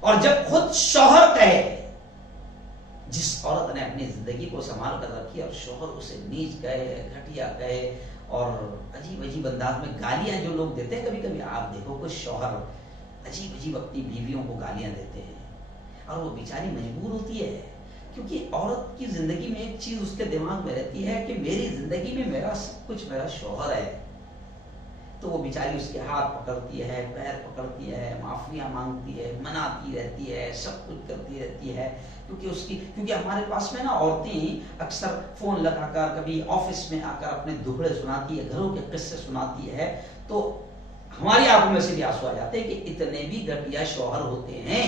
اور جب خود شوہر کہے، جس عورت نے اپنی زندگی کو سنبھال کر رکھی اور شوہر اسے نیچ کہے، گھٹیا کہے، اور عجیب عجیب انداز میں گالیاں جو لوگ دیتے ہیں، کبھی کبھی آپ دیکھو کہ شوہر عجیب عجیب اپنی بیویوں کو گالیاں دیتے ہیں اور وہ بیچاری مجبور ہوتی ہے، کیونکہ عورت کی زندگی میں ایک چیز اس کے دماغ میں رہتی ہے کہ میری زندگی میں میرا سب کچھ میرا شوہر ہے، تو وہ بیچاری اس کے ہاتھ پکڑتی ہے، پیر پکڑتی ہے، معافیاں مانگتی ہے، مناتی رہتی ہے، سب کچھ کرتی رہتی ہے، کیونکہ ہمارے پاس میں نا عورتیں اکثر فون لگا کر کبھی آفس میں آ کر اپنے دکھڑے سناتی ہے، گھروں کے قصے سناتی ہے، تو ہماری آنکھوں میں سے بھی آنسو آ جاتے ہیں کہ اتنے بھی گھٹیا شوہر ہوتے ہیں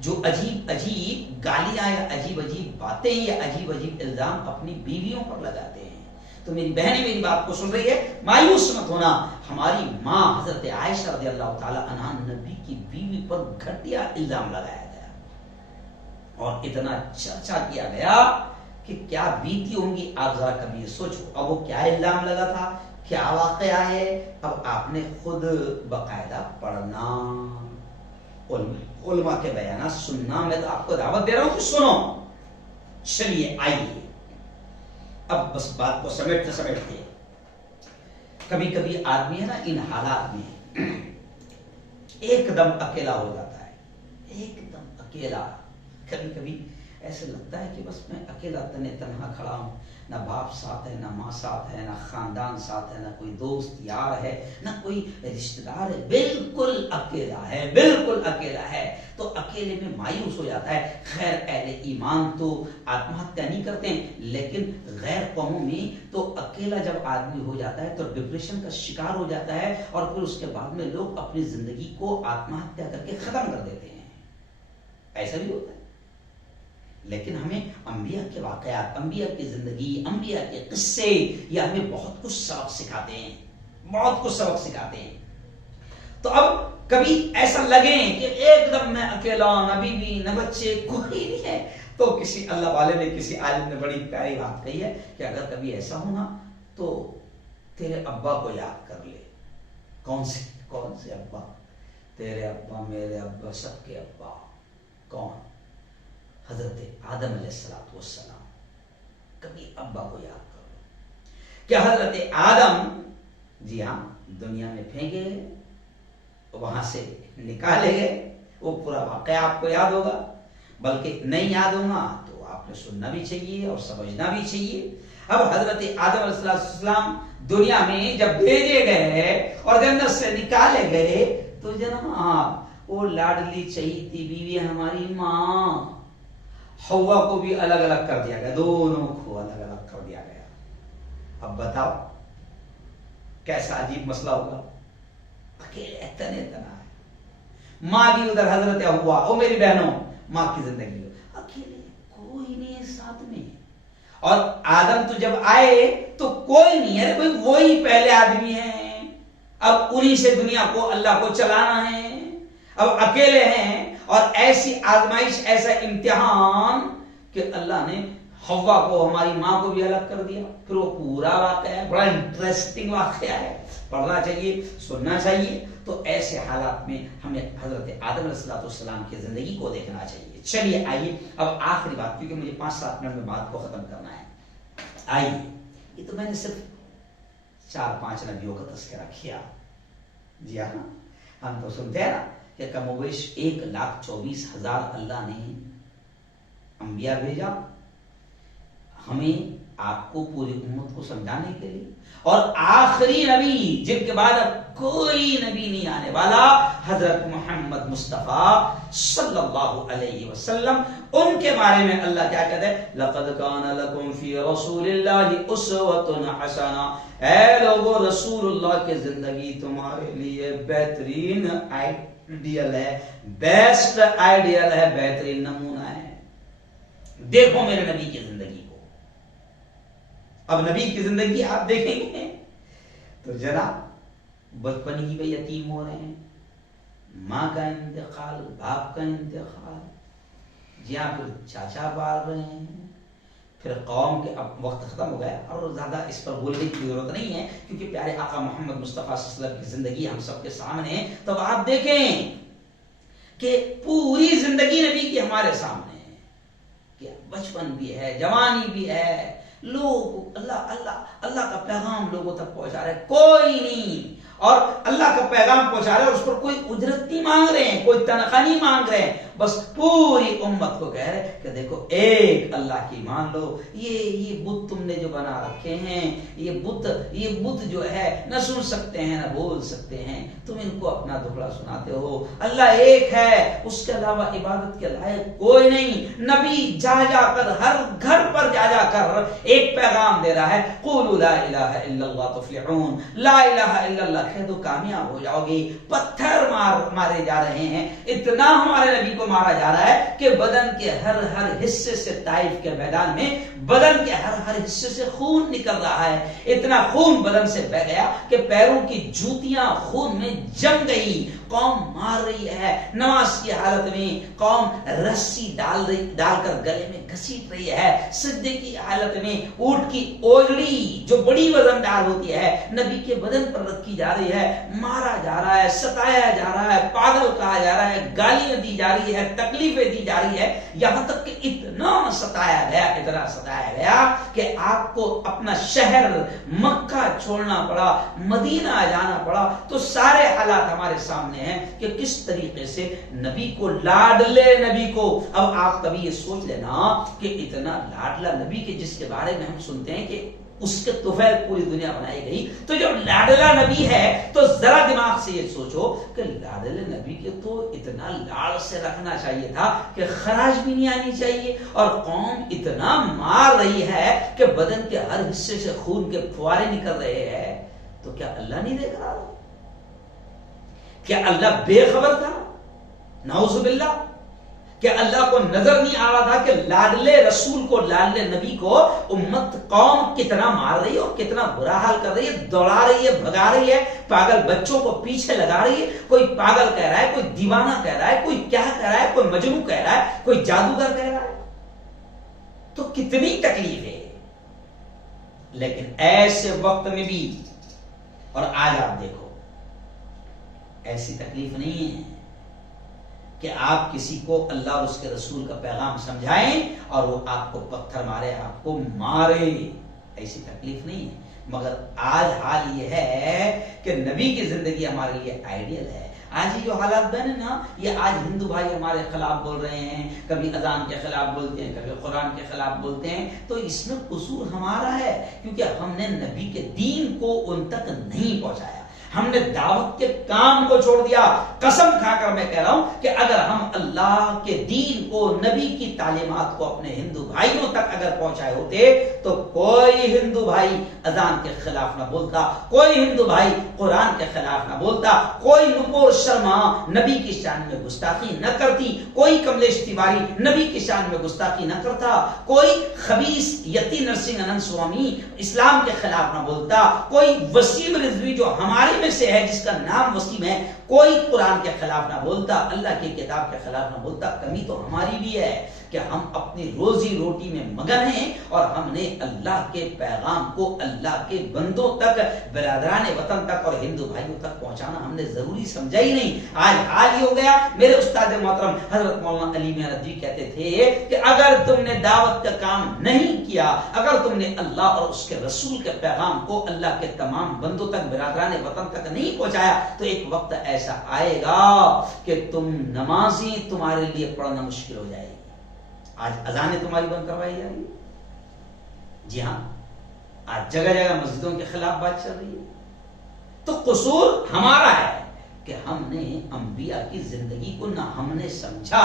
جو عجیب عجیب گالیاں یا عجیب عجیب باتیں یا عجیب عجیب الزام اپنی بیویوں پر لگاتے ہیں۔ تو میری بہنیں میری بات کو سن رہی ہے، مایوس مت ہونا، ہماری ماں حضرت عائشہ رضی اللہ تعالی عنہا نبی کی بیوی پر گھٹیا الزام لگایا گیا اور اتنا چرچا کیا گیا کہ کیا بیتی ہوں گی آپ ذرا کبھی سوچو۔ اب وہ کیا الزام لگا تھا، کیا واقعہ ہے، اب آپ نے خود باقاعدہ پڑھنا، علماء کے بیانات سننا، میں تو آپ کو دعوت دے رہا ہوں کہ سنو۔ چلیے آئیے اب بس بات کو سمیٹتے کبھی کبھی آدمی ہے نا ان حالات میں ایک دم اکیلا ہو جاتا ہے، ایک دم اکیلا، کبھی کبھی ایسے لگتا ہے کہ بس میں اکیلا تنہا کھڑا ہوں، نہ باپ ساتھ ہے، نہ ماں ساتھ ہے، نہ خاندان ساتھ ہے، نہ کوئی دوست یار ہے، نہ کوئی رشتہ دار ہے، بالکل اکیلا ہے، بالکل اکیلا ہے، تو اکیلے میں مایوس ہو جاتا ہے۔ خیر اہل ایمان تو آتم ہتیا نہیں کرتے ہیں، لیکن غیر قوموں میں تو اکیلا جب آدمی ہو جاتا ہے تو ڈپریشن کا شکار ہو جاتا ہے، اور پھر اس کے بعد میں لوگ اپنی زندگی کو آتم ہتیا کر کے ختم کر دیتے ہیں، ایسا بھی ہوتا ہے۔ لیکن ہمیں انبیاء کے واقعات، انبیاء کی زندگی، انبیاء کے قصے یہ ہمیں بہت کچھ سبق سکھاتے ہیں، بہت کچھ سبق سکھاتے ہیں۔ تو اب کبھی ایسا لگے کہ ایک دم میں اکیلا، نہ بیوی نہ بچے، کوئی نہیں ہے، تو کسی اللہ والے نے، کسی عالم نے بڑی پیاری بات کہی ہے کہ اگر کبھی ایسا ہونا تو تیرے ابا کو یاد کر لے۔ کون سے ابا؟ تیرے ابا، میرے ابا، سب کے ابا۔ کون؟ حضرت آدم علیہ السلام۔ کبھی ابا کو یاد کرو کہ حضرت آدم، جی ہاں، دنیا میں پھینکے گئے، وہاں سے نکالے گئے، وہ پورا واقعہ آپ کو یاد ہوگا، بلکہ نہیں یاد ہوگا تو آپ نے سننا بھی چاہیے اور سمجھنا بھی چاہیے۔ اب حضرت آدم علیہ السلام دنیا میں جب بھیجے گئے اور جنت سے نکالے گئے تو جناب وہ لاڈلی چہیتی بیوی ہماری ماں حوا کو بھی الگ الگ کر دیا گیا، دونوں کو الگ الگ کر دیا گیا۔ اب بتاؤ کیسا عجیب مسئلہ ہوگا، اکیلے تنے تنا ہے، ماں بھی ادھر حضرت حوا، او میری بہنوں ماں کی زندگی اکیلے، کوئی نہیں ہے ساتھ میں۔ اور آدم تو جب آئے تو کوئی نہیں ہے، کوئی وہی پہلے آدمی ہیں، اب انہی سے دنیا کو اللہ کو چلانا ہے، اب اکیلے ہیں، اور ایسی آزمائش، ایسا امتحان کہ اللہ نے حوا کو، ہماری ماں کو بھی الگ کر دیا۔ پھر وہ پورا واقعہ ہے، بڑا انٹرسٹنگ واقعہ ہے، پڑھنا چاہیے، سننا چاہیے۔ تو ایسے حالات میں ہمیں حضرت آدم علیہ السلام کی زندگی کو دیکھنا چاہیے۔ چلیے آئیے اب آخری بات، کیونکہ مجھے 5-7 منٹ میں بات کو ختم کرنا ہے۔ آئیے، یہ تو میں نے صرف 4-5 نبیوں کا تذکرہ کیا، جی ہاں، ہم تو سنتے ہیں نا کہ کم و بیش 1,24,000 اللہ نے انبیاء بھیجا ہمیں، آپ کو، پوری امت کو سمجھانے کے لیے، اور آخری نبی جن کے بعد اب کوئی نبی نہیں آنے والا، حضرت محمد مصطفیٰ صلی اللہ علیہ وسلم، ان کے بارے میں اللہ کیا کہتا ہے؟ لَقَدْ كَانَ لَكُمْ فِي رَسُولِ اللَّهِ أُسْوَةٌ حَسَنَةٌ، اے لوگو رسول اللہ کی زندگی تمہارے لیے بہترین آئیڈیل ہے، بیسٹ آئیڈیل ہے، بہترین نمونہ ہے۔ دیکھو میرے نبی کی زندگی کو، اب نبی کی زندگی آپ دیکھیں گے تو جناب بچپن ہی پہ یتیم ہو رہے ہیں، ماں کا انتقال، باپ کا انتقال، جی ہاں، پھر چاچا پال رہے ہیں، پھر قوم کے، اب وقت ختم ہو گیا اور زیادہ اس پر بولنے کی ضرورت نہیں ہے کیونکہ پیارے آقا محمد مصطفیٰ صلی اللہ علیہ وسلم کی زندگی ہم سب کے سامنے ہے۔ تب آپ دیکھیں کہ پوری زندگی نبی کی ہمارے سامنے ہے، کہ بچپن بھی ہے، جوانی بھی ہے، لوگ اللہ کا پیغام لوگوں تک پہنچا رہے، کوئی نہیں، اور اللہ کا پیغام پہنچا رہے اور اس پر کوئی اجرت نہیں مانگ رہے ہیں، کوئی تنخواہ نہیں مانگ رہے ہیں، بس پوری امت کو کہہ رہے کہ دیکھو ایک اللہ کی مان لو، یہ بت تم نے جو بنا رکھے ہیں، یہ بت جو ہے نہ سن سکتے ہیں نہ بول سکتے ہیں، تم ان کو اپنا دکھڑا سناتے ہو، اللہ ایک ہے، اس کے علاوہ عبادت کے لائق کوئی نہیں۔ نبی جا کر ہر گھر پر جا کر ایک پیغام دے رہا ہے، قولوا لا الہ الا اللہ تفلحون، لا الہ الا اللہ کہہ دو کامیاب ہو جاؤ گے۔ پتھر مارے جا رہے ہیں، اتنا ہمارے نبی کو مارا جا رہا ہے کہ بدن کے ہر حصے سے، طائف کے میدان میں بدن کے ہر حصے سے خون نکل رہا ہے، اتنا خون بدن سے بہ گیا کہ پیروں کی جوتیاں خون میں جم گئی۔ قوم مار رہی ہے، نماز کی حالت میں قوم رسی ڈال کر گلے میں گھسیٹ رہی ہے، سجدے کی حالت میں اونٹ کی اوجڑی جو بڑی وزندار ہوتی ہے نبی کے بدن پر رکھی جا رہی ہے، مارا جا رہا ہے، ستایا جا رہا ہے، پاگل کہا جا رہا ہے، گالیاں دی جا رہی ہے، تکلیفیں دی جا رہی ہے، یہاں تک کہ اتنا ستایا گیا کہ آپ کو اپنا شہر مکہ چھوڑنا پڑا، مدینہ جانا پڑا۔ تو سارے حالات ہمارے سامنے ہیں کہ کس طریقے سے نبی کو، لاڈلے نبی کو، اب آپ کبھی یہ سوچ لینا کہ اتنا لاڈلا نبی کے جس کے بارے میں ہم سنتے ہیں کہ اس کے طفیل پوری دنیا بنائی گئی، تو جو لاڈلا نبی ہے تو ذرا دماغ سے یہ سوچو کہ لاڈلے نبی کے تو اتنا لاڑ سے رکھنا چاہیے تھا کہ خراج بھی نہیں آنی چاہیے، اور قوم اتنا مار رہی ہے کہ بدن کے ہر حصے سے خون کے فوارے نکل رہے ہیں، تو کیا اللہ نہیں دیکھ رہا؟ کیا اللہ بے خبر تھا؟ نعوذ باللہ، کہ اللہ کو نظر نہیں آ رہا تھا کہ لاڈلے رسول کو، لاڈلے نبی کو امت، قوم کتنا مار رہی ہے اور کتنا برا حال کر رہی ہے، دوڑا رہی ہے، بھگا رہی ہے، پاگل بچوں کو پیچھے لگا رہی ہے، کوئی پاگل کہہ رہا ہے، کوئی دیوانہ کہہ رہا ہے، کوئی کیا کہہ رہا ہے، کوئی مجنون کہہ رہا ہے، کوئی جادوگر کہہ رہا ہے، تو کتنی تکلیف ہے۔ لیکن ایسے وقت میں بھی، اور آج آپ دیکھو ایسی تکلیف نہیں ہے کہ آپ کسی کو اللہ اور اس کے رسول کا پیغام سمجھائیں اور وہ آپ کو پتھر مارے، آپ کو مارے، ایسی تکلیف نہیں ہے۔ مگر آج حال یہ ہے کہ نبی کی زندگی ہمارے لیے آئیڈیل ہے۔ آج یہ جو حالات بنے نا، یہ آج ہندو بھائی ہمارے خلاف بول رہے ہیں، کبھی اذان کے خلاف بولتے ہیں، کبھی قرآن کے خلاف بولتے ہیں، تو اس میں قصور ہمارا ہے کیونکہ ہم نے نبی کے دین کو ان تک نہیں پہنچایا، ہم نے دعوت کے کام کو چھوڑ دیا۔ قسم کھا کر میں کہہ رہا ہوں کہ اگر ہم اللہ کے دین کو، نبی کی تعلیمات کو اپنے ہندو بھائیوں تک اگر پہنچائے ہوتے تو کوئی ہندو بھائی اذان کے خلاف نہ بولتا، کوئی ہندو بھائی قرآن کے خلاف نہ بولتا، کوئی نپور شرما نبی کی شان میں گستاخی نہ کرتی، کوئی کملیش تیواری نبی کی شان میں گستاخی نہ کرتا، کوئی خبیث یتی نرسنگ انند سوامی اسلام کے خلاف نہ بولتا، کوئی وسیم رضوی جو ہمارے میں سے ہے جس کا نام وسیم ہے، کوئی قرآن کے خلاف نہ بولتا، اللہ کی کتاب کے خلاف نہ بولتا۔ کمی تو ہماری بھی ہے کہ ہم اپنی روزی روٹی میں مگن ہیں اور ہم نے اللہ کے پیغام کو اللہ کے بندوں تک، برادران وطن تک اور ہندو بھائیوں تک پہنچانا ہم نے ضروری سمجھا ہی نہیں۔ آج حال ہی ہو گیا، میرے استاد محترم حضرت مولانا علی میاں ندوی کہتے تھے کہ اگر تم نے دعوت کا کام نہیں کیا، اگر تم نے اللہ اور اس کے رسول کے پیغام کو اللہ کے تمام بندوں تک، برادران وطن تک نہیں پہنچایا، تو ایک وقت ایسا آئے گا کہ تم نمازی تمہارے لیے پڑھنا مشکل ہو جائے گی۔ آج اذانیں تمہاری بند کروائی جا رہی ہے، جی ہاں، آج جگہ جگہ مسجدوں کے خلاف بات چل رہی ہے، تو قصور ہمارا ہے کہ ہم نے انبیاء کی زندگی کو نہ ہم نے سمجھا،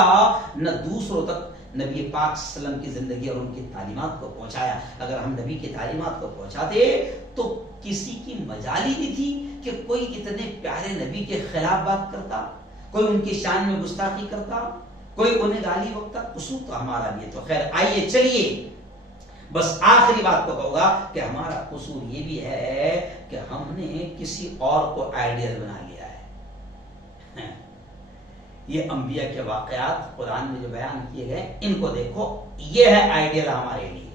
نہ دوسروں تک نبی پاک صلی اللہ علیہ وسلم کی زندگی اور ان کی تعلیمات کو پہنچایا۔ اگر ہم نبی کی تعلیمات کو پہنچاتے تو کسی کی مجال ہی نہیں تھی کہ کوئی اتنے پیارے نبی کے خلاف بات کرتا، کوئی ان کی شان میں گستاخی کرتا ہو، کوئی انہیں گالی بکتا، قصور تو ہمارا بھی ہے۔ تو خیر آئیے چلیے بس آخری بات کو کہوں گا کہ ہمارا قصور یہ بھی ہے کہ ہم نے کسی اور کو آئیڈیل بنا لیا ہے۔ یہ انبیاء کے واقعات قرآن میں جو بیان کیے گئے ان کو دیکھو، یہ ہے آئیڈیل ہمارے لیے،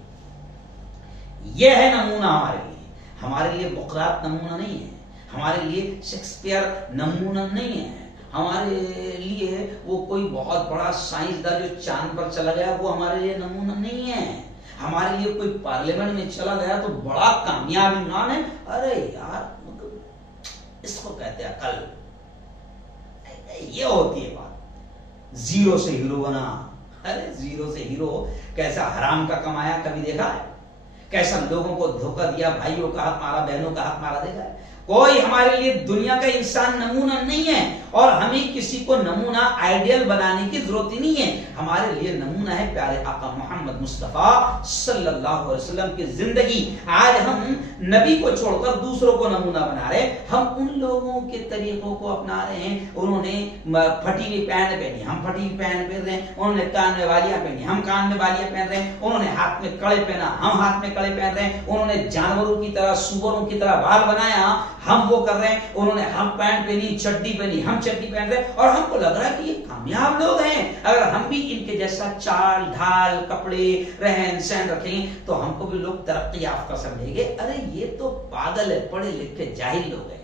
یہ ہے نمونہ ہمارے لیے۔ ہمارے لیے بقراط نمونہ نہیں ہے، ہمارے لیے شیکسپیئر نمونہ نہیں ہے، ہمارے لیے وہ کوئی بہت بڑا سائنسداں جو چاند پر چلا گیا وہ ہمارے لیے نمونہ نہیں ہے، ہمارے لیے کوئی پارلیمنٹ میں چلا گیا تو بڑا کامیاب انسان ہے۔ ارے یار اس کو کہتے ہیں عقل، یہ ہوتی ہے بات۔ زیرو سے ہیرو بنا، ارے زیرو سے ہیرو کیسا حرام کا کمایا کبھی دیکھا ہے؟ کیسا لوگوں کو دھوکہ دیا، بھائیوں کا حق مارا، بہنوں کا حق مارا دیکھا ہے؟ کوئی ہمارے لیے دنیا کا انسان نمونہ نہیں ہے، اور ہمیں کسی کو نمونہ آئیڈیل بنانے کی ضرورت ہی نہیں ہے۔ ہمارے لیے نمونہ ہے پیارے آقا محمد مصطفیٰ صلی اللہ علیہ وسلم کی زندگی۔ آج ہم نبی کو چھوڑ کر دوسروں کو نمونہ بنا رہے، ہم ان لوگوں کے طریقوں کو اپنا رہے ہیں۔ انہوں نے پھٹی ہوئی پینٹ پہنی، ہم پھٹی ہوئی پینٹ پہن رہے ہیں۔ انہوں نے کان میں بالیاں پہنی، ہم کان میں بالیاں پہن رہے ہیں۔ انہوں نے ہاتھ میں کڑے پہنا، ہم ہاتھ میں کڑے پہن رہے ہیں۔ انہوں نے جانوروں کی طرح، سوروں کی طرح بال بنایا، ہم وہ کر رہے ہیں۔ انہوں نے ہم پینٹ پہنی، چڈی پہنی، ہم چڈی پہن رہے ہیں، اور ہم کو لگ رہا ہے کہ یہ کامیاب لوگ ہیں۔ اگر ہم بھی ان کے جیسا چال ڈھال، کپڑے، رہن سہن رکھیں تو ہم کو بھی لوگ ترقی یافتہ سمجھیں گے۔ ارے یہ تو پاگل ہے، پڑھے لکھے جاہل لوگ ہیں،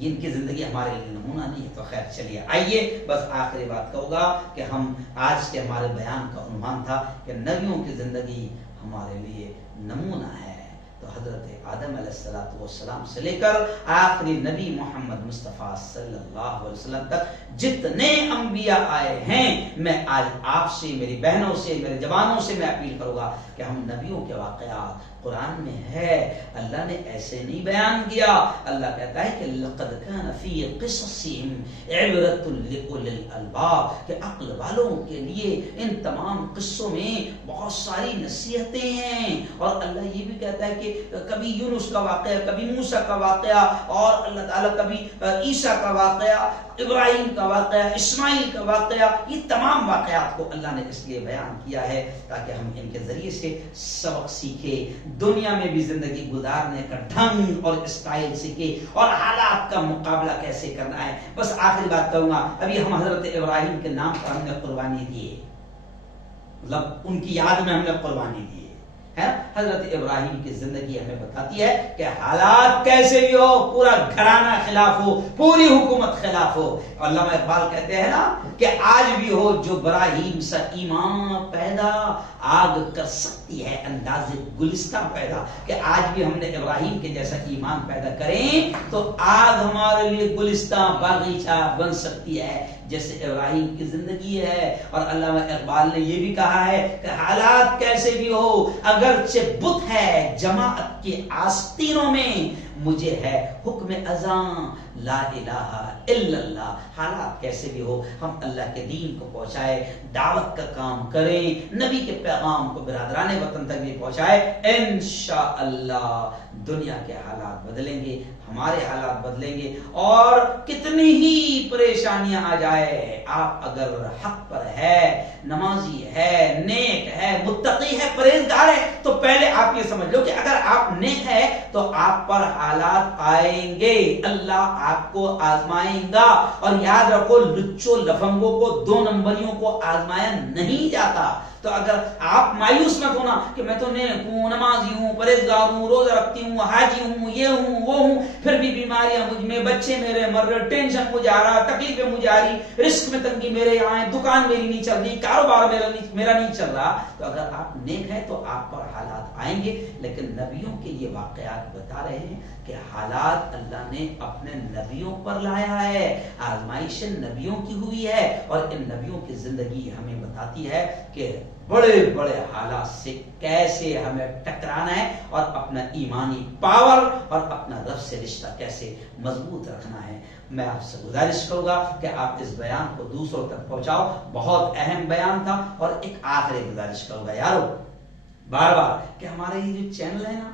ان کی زندگی ہمارے لیے نمونہ نہیں ہے۔ تو خیر چلیے آئیے بس آخری بات کہوں گا کہ ہم آج کے ہمارے بیان کا عنوان تھا کہ نبیوں کی زندگی ہمارے لیے نمونہ ہے۔ تو حضرت آدم علیہ السلام سے لے کر آخری نبی محمد مصطفیٰ صلی اللہ علیہ وسلم تک جتنے انبیاء آئے ہیں، میں آج آپ سے، میری بہنوں سے، میرے جوانوں سے میں اپیل کروں گا کہ ہم نبیوں کے واقعات قرآن میں ہے، اللہ نے ایسے نہیں بیان کیا۔ اللہ کہتا ہے کہ لقد کان فی قصصہم عبرۃ لأولی الالباب، کہ عقل والوں کے لیے ان تمام قصوں میں بہت ساری نصیحتیں ہیں۔ اور اللہ یہ بھی کہتا ہے کہ کبھی یونس کا واقعہ، کبھی موسیٰ کا واقعہ، اور اللہ تعالیٰ کبھی عیسیٰ کا واقعہ، ابراہیم کا واقعہ، اسماعیل کا واقعہ، یہ تمام واقعات کو اللہ نے اس لیے بیان کیا ہے تاکہ ہم ان کے ذریعے سے سبق سیکھیں، دنیا میں بھی زندگی گزارنے کا ڈھنگ اور اسٹائل سیکھے، اور حالات کا مقابلہ کیسے کرنا ہے۔ بس آخری بات کہوں گا، ابھی ہم حضرت ابراہیم کے نام پر ہم نے قربانی دیے، مطلب ان کی یاد میں ہم نے قربانی دی ہے۔ حضرت ابراہیم کی زندگی ہمیں بتاتی ہے کہ حالات کیسے بھی ہو، پورا گھرانہ خلاف ہو، پوری حکومت خلاف ہو، علامہ اقبال کہتے ہیں نا کہ آج بھی ہو جو ابراہیم سا ایمان پیدا، آگ کر سکتی ہے انداز گلستان پیدا، کہ آج بھی ہم نے ابراہیم کے جیسا ایمان پیدا کریں تو آگ ہمارے لیے گلستان باغیچہ بن سکتی ہے جیسے ابراہیم کی زندگی ہے۔ اور علامہ اقبال نے یہ بھی کہا ہے کہ حالات کیسے بھی ہو، اگرچہ بت ہے جماعت کے آستینوں میں، مجھے ہے حکم اذان لا الہ الا اللہ۔ حالات کیسے بھی ہو ہم اللہ کے دین کو پہنچائے، دعوت کا کام کریں، نبی کے پیغام کو برادران وطن تک بھی پہنچائے، انشاءاللہ دنیا کے حالات بدلیں گے، ہمارے حالات بدلیں گے، اور کتنی ہی پریشانیاں آ جائے، آپ اگر حق پر ہے، نمازی ہے، نیک ہے، متقی ہے، پرہیزگار ہے، تو پہلے آپ یہ سمجھ لو کہ اگر آپ نیک ہے تو آپ پر حالات آئیں گے، اللہ آپ کو آزمائیں گا۔ اور یاد رکھو لچو لفنگوں کو، دو نمبریوں کو آزمایا نہیں جاتا۔ تو اگر آپ مایوس مت ہونا کہ میں تو نیک ہوں، نمازی ہوں، پرہیزگار ہوں، روزہ رکھتی ہوں، حاجی ہوں، یہ ہوں وہ ہوں، پھر بھی بیماریاں مجھ میں، بچے میرے مر رہے، ٹینشن مجھے آ رہا، تکلیفیں مجھے آ رہی، رزق میں تنگی میرے یہاں ہے، دکان میری نہیں چل رہی، کاروبار میرا نہیں چل رہا، تو اگر آپ نیک ہیں تو آپ پر حالات آئیں گے۔ لیکن نبیوں کے یہ واقعات بتا رہے ہیں کہ حالات اللہ نے اپنے نبیوں پر لایا ہے، آزمائش نبیوں کی ہوئی ہے، اور ان نبیوں کی زندگی ہمیں بتاتی ہے کہ بڑے بڑے حالات سے کیسے ہمیں ٹکرانا ہے، اور اپنا ایمانی پاور اور اپنا رب سے رشتہ کیسے مضبوط رکھنا ہے۔ میں آپ سے گزارش کروں گا کہ آپ اس بیان کو دوسروں تک پہنچاؤ، بہت اہم بیان تھا۔ اور ایک آخری گزارش کروں گا یارو، بار بار کہ ہمارا یہ جو چینل ہے نا،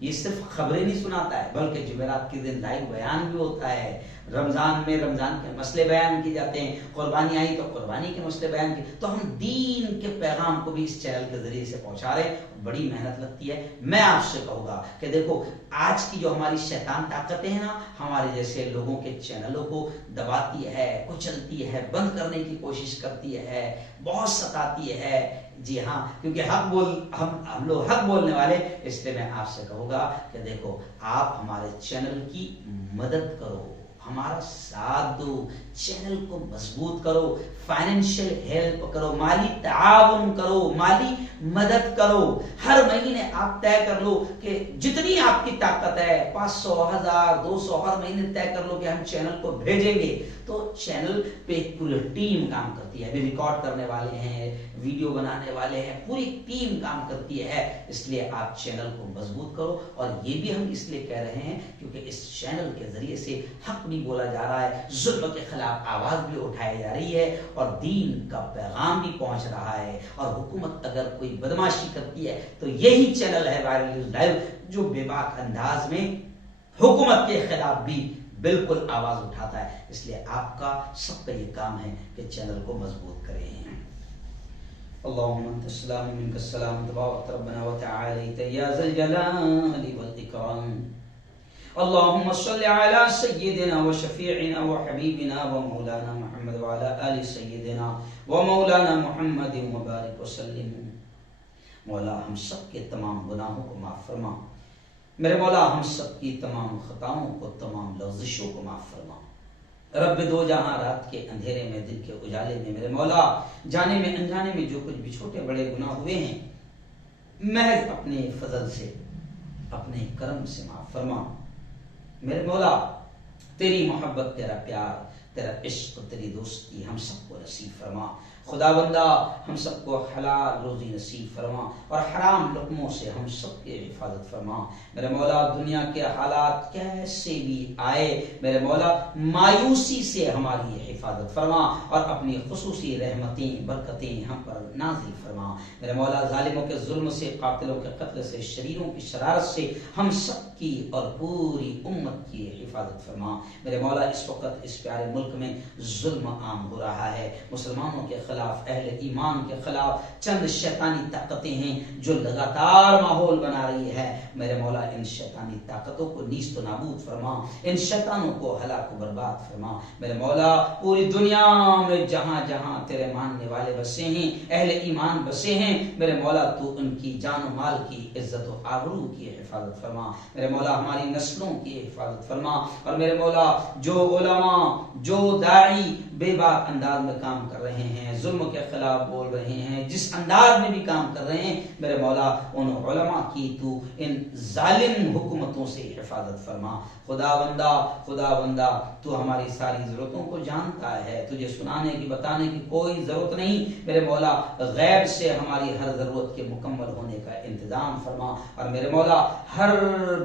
یہ صرف خبریں نہیں سناتا ہے، بلکہ جمعرات کے دن لائیو بیان بھی ہوتا ہے، رمضان میں رمضان کے مسئلے بیان کیے جاتے ہیں، قربانی آئی تو قربانی کے مسئلے بیان کیے، تو ہم دین کے پیغام کو بھی اس چینل کے ذریعے سے پہنچا رہے ہیں۔ بڑی محنت لگتی ہے۔ میں آپ سے کہوں گا کہ دیکھو آج کی جو ہماری شیطان طاقتیں ہیں نا، ہمارے جیسے لوگوں کے چینلوں کو دباتی ہے، کچلتی ہے، بند کرنے کی کوشش کرتی ہے، بہت ستاتی ہے۔ جی ہاں، کیونکہ ہم لوگ حق بولنے والے، اس لیے میں آپ سے کہوں گا کہ دیکھو آپ ہمارے چینل کی مدد کرو، ہمارا ساتھ دو، چینل کو مضبوط کرو، فائنینشیل ہیلپ کرو، مالی تعاون کرو، مالی مدد کرو۔ ہر مہینے آپ طے کر لو کہ جتنی آپ کی طاقت ہے، 500، 1000، 200، ہر مہینے طے کر لو کہ ہم چینل کو بھیجیں گے۔ تو چینل پہ ایک پوری ٹیم کام کرتی ہے، ابھی ریکارڈ کرنے والے ہیں، ویڈیو بنانے والے ہیں، پوری ٹیم کام کرتی ہے۔ اس لیے آپ چینل کو مضبوط کرو، اور یہ بھی ہم اس لیے کہہ رہے ہیں کیونکہ اس چینل کے ذریعے سے حق بھی بولا جا رہا ہے، ظلم کے خلاف آواز بھی اٹھائی جا رہی ہے، اور دین کا پیغام بھی پہنچ رہا ہے۔ اور حکومت اگر کوئی بدماشی کرتی ہے تو یہی چینل ہے وائرل نیوز لائیو، جو بے باک انداز میں حکومت کے خلاف بھی بالکل آواز اٹھاتا ہے۔ اس لیے آپ کا سب کا یہ کام ہے کہ چینل کو مضبوط کریں۔ اللهم انت السلام منك السلام تبارك ربنا وتعالى يا ذا الجلال والاكرام۔ اللهم صل على سيدنا وشفيعنا وحبيبنا ومولانا محمد وعلى آل سيدنا ومولانا محمد وبارك وسلم۔ مولا ہم سب کے تمام گناہوں کو معاف فرما، میرے مولا ہم سب کی تمام خطاؤں کو، تمام لغزشوں کو معاف فرما۔ رب دو جہاں رات کے اندھیرے میں، دن کے اجالے میں، میرے مولا جانے میں انجانے میں جو کچھ بھی چھوٹے بڑے گناہ ہوئے ہیں، محض اپنے فضل سے، اپنے کرم سے معاف فرما۔ میرے مولا تیری محبت، تیرا پیار، تیرا عشق، تیری دوستی ہم سب کو نصیب فرما۔ خدا بندہ ہم سب کو حلال روزی نصیب فرما، اور حرام لقموں سے ہم سب کی حفاظت فرما۔ میرے مولا دنیا کے حالات کیسے بھی آئے، میرے مولا مایوسی سے ہماری حفاظت فرما، اور اپنی خصوصی رحمتیں برکتیں ہم پر نازل فرما۔ میرے مولا ظالموں کے ظلم سے، قاتلوں کے قتل سے، شریروں کی شرارت سے ہم سب کی اور پوری امت کی حفاظت فرما۔ میرے مولا اس وقت اس پیارے ملک میں ظلم عام ہو رہا ہے، مسلمانوں کے خلاف، اہل ایمان کے خلاف چند شیطانی طاقتیں ہیں جو لگاتار ماحول بنا رہی ہے۔ میرے مولا ان شیطانی طاقتوں کو نیست و نابود فرما، ان شیطانوں کو ہلاک و برباد فرما۔ میرے مولا پوری دنیا میں جہاں جہاں تیرے ماننے والے بسے ہیں، اہل ایمان بسے ہیں، میرے مولا تو ان کی جان و مال کی، عزت و آبرو کی حفاظت فرما۔ میرے مولا ہماری نسلوں کی حفاظت فرما، اور میرے مولا جو علماء، جو داعی بے باک انداز میں کام کر رہے ہیں، ظلم کے خلاف بول رہے ہیں، جس انداز میں بھی کام کر رہے ہیں، میرے مولا ان علماء کی تو ان ظالم حکومتوں سے حفاظت فرما۔ خدا بندہ تو ہماری ساری ضرورتوں کو جانتا ہے، تجھے سنانے کی بتانے کی کوئی ضرورت نہیں۔ میرے مولا غیب سے ہماری ہر ضرورت کے مکمل ہونے کا انتظام فرما، اور میرے مولا ہر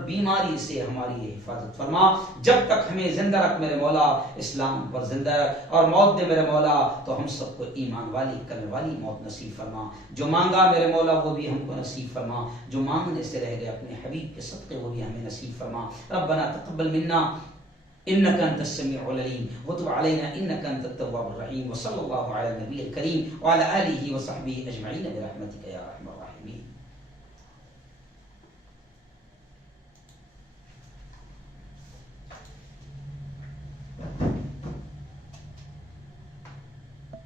بیماری سے ہماری حفاظت فرما۔ جب تک ہمیں زندہ رکھ میرے مولا، اسلام پر زندہ رکھ، اور موت دے میرے مولا تو ہم سب کو ایمان والی کرنے والی موت نصیب فرما۔ جو مانگا میرے مولا وہ بھی ہم کو نصیب فرما، جو مانگنے سے رہ گئے اپنے حبیب کے صدقے وہ بھی ہمیں نصیب فرما۔ ربنا تقبل منا انك انت السميع العليم وتب علينا انك انت التواب الرحيم، وصلى الله على النبي الكريم وعلى اله وصحبه اجمعين برحمتك يا ارحم الراحمين۔